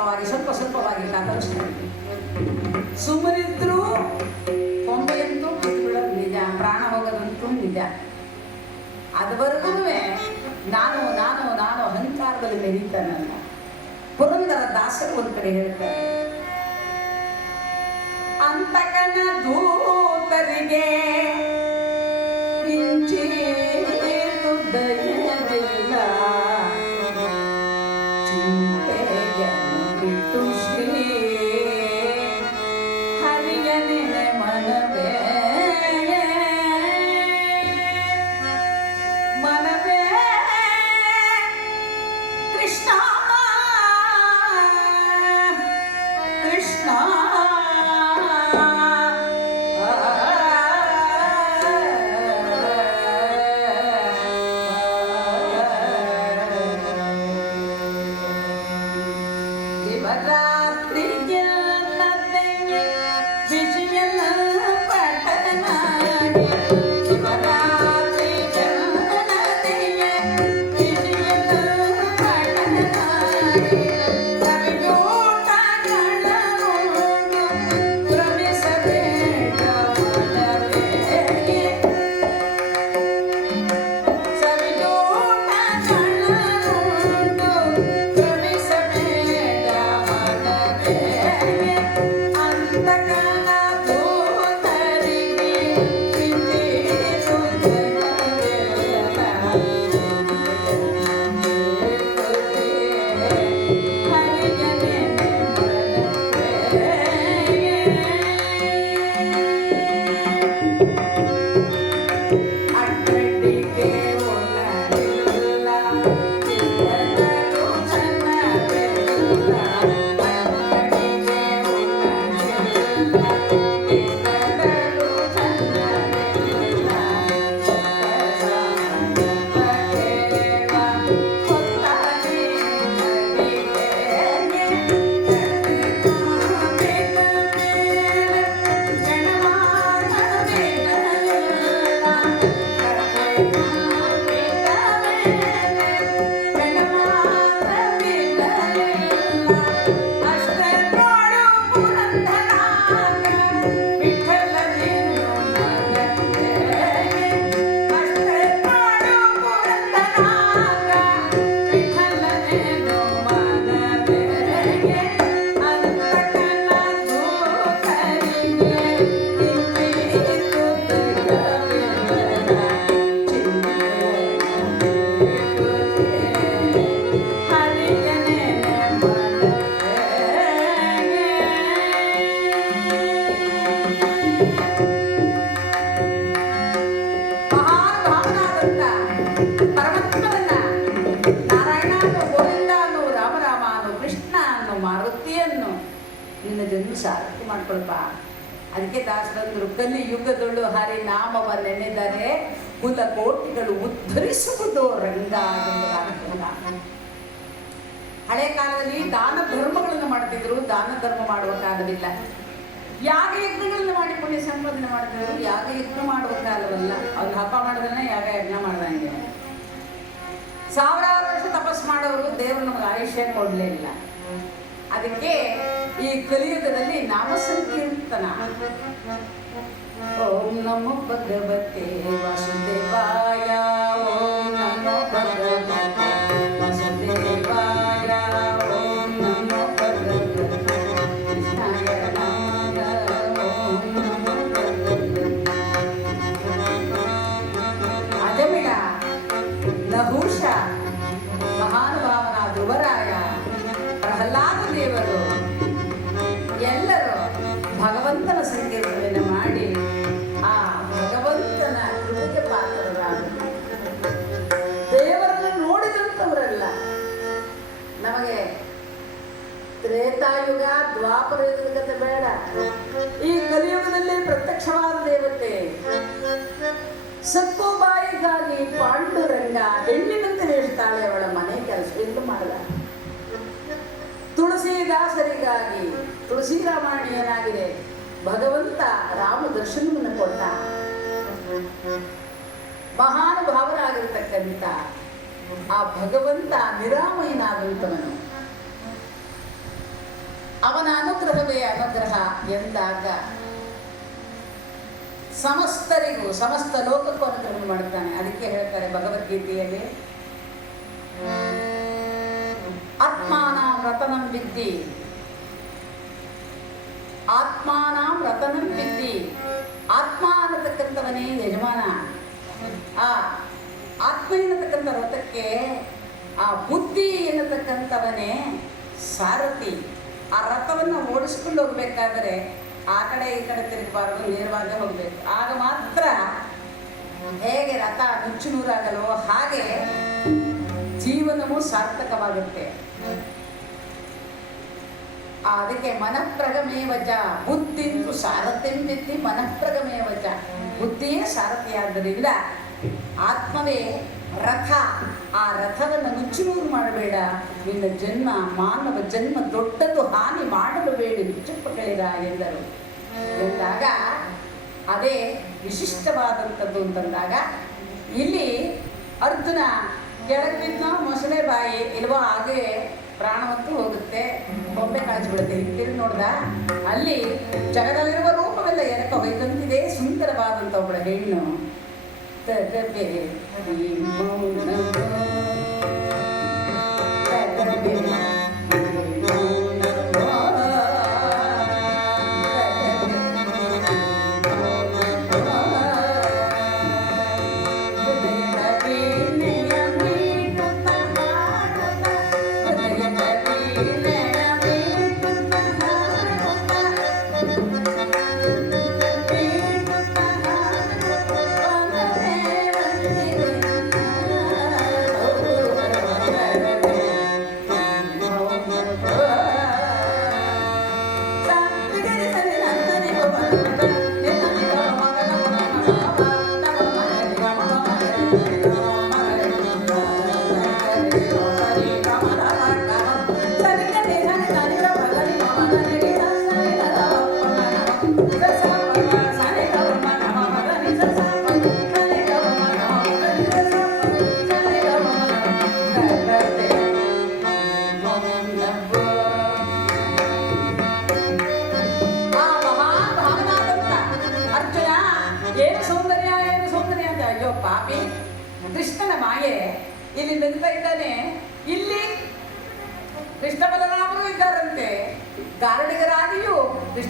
ಸ್ವಲ್ಪವಾಗಿ ಕಾತರಿಸ್ತಾರೆ. ಸುಮ್ಮನಿದ್ರು ಕೊಂಬೆಯಂತೂ ಬಿಡೋದು ನಿಜ, ಪ್ರಾಣ ಹೋಗೋದಂತೂ ನಿಜ. ಅದುವರೆಗೂ ನಾನು ನಾನು ನಾನು ಅಹಂಕಾರದಲ್ಲಿ ಮೆರೀತಾನಲ್ಲ. ಪುರಂದರ ದಾಸರು ಒಂದು ಕಡೆ ಹೇಳ್ತಾರೆ, ಅಂತಕನ ದೂತರಿಗೆ ಕಿಂಚಿತ್ತು ದಯವಿಲ್ಲ, ಚಿಂತೆಯನ್ನು ಬಿಟ್ಟು ಶ್ರೀ ಹರಿಯ ನೆನೆ ಮನವೇ ಮನವೇ ಕೃಷ್ಣ ಕೃಷ್ಣ ಸಾರ್ಥಕ ಮಾಡ್ಕೊಳ್ಪ. ಅದಕ್ಕೆ ದಾಸರಂದ್ರು, ಕಲಿ ಯುಗದೊಳು ಹರಿ ನಾಮವ ನೆನೆದರೆ ಕುಲ ಕೋಟಿಗಳು ಉದ್ಧರಿಸುವುದು ರಂಗ. ಹಳೆ ಕಾಲದಲ್ಲಿ ದಾನ ಧರ್ಮಗಳನ್ನು ಮಾಡ್ತಿದ್ರು, ದಾನ ಧರ್ಮ ಮಾಡುವ ಕಾಲವಿಲ್ಲ. ಯಾಗ ಯಜ್ಞಗಳನ್ನು ಮಾಡಿ ಪುಣ್ಯ ಸಂಪಾದನೆ ಮಾಡ್ತಿದ್ರು, ಯಾಗ ಯಜ್ಞ ಮಾಡುವ ಕಾಲವಲ್ಲ. ಅವ್ರು ಹಬ್ಬ ಮಾಡಿದ್ರೆ ಯಾಗ ಯಜ್ಞ ಮಾಡ್ದಂಗೆ. ಸಾವಿರಾರು ವರ್ಷ ತಪಸ್ಸು ಮಾಡೋರು ದೇವರು ನಮಗೆ ಆಯುಷ್ಯ ಕೊಡಲೇ ಇಲ್ಲ. ಅದಕ್ಕೆ ಈ ಕಲಿಯುಗದಲ್ಲಿ ನಾಮ ಸಂಕೀರ್ತನ, ಓಂ ನಮೋ ಭಗವತೆ ವಾಸುದೇವಾಯ, ಓಂ ನಮೋ ಭಗವತೆ ವಾಸುದೇವಾಯ, ಓಂ ನಮೋ ಭಗವತೆ ಕೃಷ್ಣಾಯ ನಮಃ, ಓಂ ನಮೋ ಭಗವತೆ ಅಜಮಿಳ ನಹುಷ ಮಹಾನುಭಾವನ ಧ್ರುವರಾಯ ಪ್ರಹ್ಲಾದ ದೇವರು ಎಲ್ಲರೂ ಭಗವಂತನ ಸಂಕೀರ್ತನೆಯನ್ನು ಮಾಡಿ ಆ ಭಗವಂತನ ಕೃಪೆಗೆ ಪಾತ್ರರಾದರು. ದೇವರನ್ನು ನೋಡಿದಂಥವರಲ್ಲ. ನಮಗೆ ತ್ರೇತಾಯುಗ ದ್ವಾಪರ ಯುಗದ ಬೇಡ, ಈ ಕಲಿಯುಗದಲ್ಲಿ ಪ್ರತ್ಯಕ್ಷವಾದ ದೇವತೆ. ಸಕ್ಕುಬಾಯಿಗಾಗಿ ಪಾಂಡುರಂಗ ಹೆಣ್ಣಿನಂತೆ ನೇರ್ತಾಳೆ ಅವಳ ಮನೆ ಕೆಲಸ ಎಂದು ಮಾಡಿದ. ತುಳಸಿದಾಸರಿಗಾಗಿ ತುಳಸಿ ರಾಮಾಯಣೀಯನಾಗಿದೆ ಭಗವಂತ ರಾಮ ದರ್ಶನವನ್ನು ಕೊಟ್ಟ. ಮಹಾನುಭಾವರಾಗಿರ್ತಕ್ಕಂಥ ಆ ಭಗವಂತ ನಿರಾಮಯನಾದಂಥವನು. ಅವನ ಅನುಗ್ರಹವೇ ಅನುಗ್ರಹ ಎಂದಾಗ ಸಮಸ್ತರಿಗೂ ಸಮಸ್ತ ಲೋಕಕ್ಕೂ ಅನುಗ್ರಹ ಮಾಡ್ತಾನೆ. ಅದಕ್ಕೆ ಹೇಳ್ತಾರೆ ಭಗವದ್ಗೀತೆಯಲ್ಲಿ, ಆತ್ಮಾನಾಂ ರತನಂ ವಿದ್ಧಿ, ಆತ್ಮಾನಾಂ ರತನಂ ವಿದ್ಧಿ. ಆತ್ಮ ಅನ್ನತಕ್ಕಂಥವನೇ ಯಜಮಾನ. ಆ ಆತ್ಮ ಎನ್ನತಕ್ಕಂಥ ರಥಕ್ಕೆ ಆ ಬುದ್ಧಿ ಎನ್ನತಕ್ಕಂಥವನೇ ಸಾರಥಿ. ಆ ರಥವನ್ನು ಓಡಿಸ್ಕೊಂಡು ಹೋಗ್ಬೇಕಾದ್ರೆ ಆ ಕಡೆ ಈ ಕಡೆ ತಿರುಗಬಾರದು, ನೇರವಾಗಿ ಹೋಗ್ಬೇಕು. ಆಗ ಮಾತ್ರ ಹೇಗೆ ರಥ ನುಚ್ಚುನೂರಾಗಲೋ ಹಾಗೆ ಜೀವನವೂ ಸಾರ್ಥಕವಾಗುತ್ತೆ. ಅದಕ್ಕೆ ಮನಃಪ್ರಗಮೇವಚ ಬುದ್ಧಿಂತು ಸಾರಥ್ಯಂಬಿದ್ದಿ ಮನಃಪ್ರಗಮೇವಚ. ಬುದ್ಧಿಯೇ ಸಾರಥಿಯಾದ್ದರಿಂದ ಆತ್ಮವೇ ರಥ. ಆ ರಥವನ್ನು ನುಚ್ಚುನೂರು ಮಾಡಬೇಡ. ನಿನ್ನ ಜನ್ಮ ಮಾನವ ಜನ್ಮ ದೊಡ್ಡದು, ಹಾನಿ ಮಾಡಲು ಬೇಡಿ ಚುಪ್ಪಗಳಿರ ಎಂದರು. ಎಂದಾಗ ಅದೇ ವಿಶಿಷ್ಟವಾದಂಥದ್ದು ಅಂತಂದಾಗ ಇಲ್ಲಿ ಅರ್ಜುನ ಕೆಳಗೆ ಬಿದ್ದ ಮೊಸಳೆ ಬಾಯಿ ಇಲ್ವೋ ಹಾಗೆ ಪ್ರಾಣವಂತೂ ಹೋಗುತ್ತೆ, ಬೊಂಬೆ ಕಾಣಿಸ್ಬಿಡುತ್ತೆ. ತಿರುಗಿ ನೋಡ್ದ, ಅಲ್ಲಿ ಜಗದಲ್ಲಿರುವ ರೂಪವೆಲ್ಲ ಎರಕ ಹೊಯ್ದಂತಿದೆ ಸುಂದರವಾದಂಥ ಒಬ್ಬಳ ಹೆಣ್ಣು. ಪಾಪಿ ಕೃಷ್ಣನ ಮಾಯೆ ಇಲ್ಲಿ ನಿಂತ ಇದ್ದಾನೆ. ಇಲ್ಲಿ ಕೃಷ್ಣ ಬಲರಾಮರು ಇದ್ದಾರಂತೆ, ಗಾರುಡಿಗರಾಗಿಯೂ ಕೃಷ್ಣ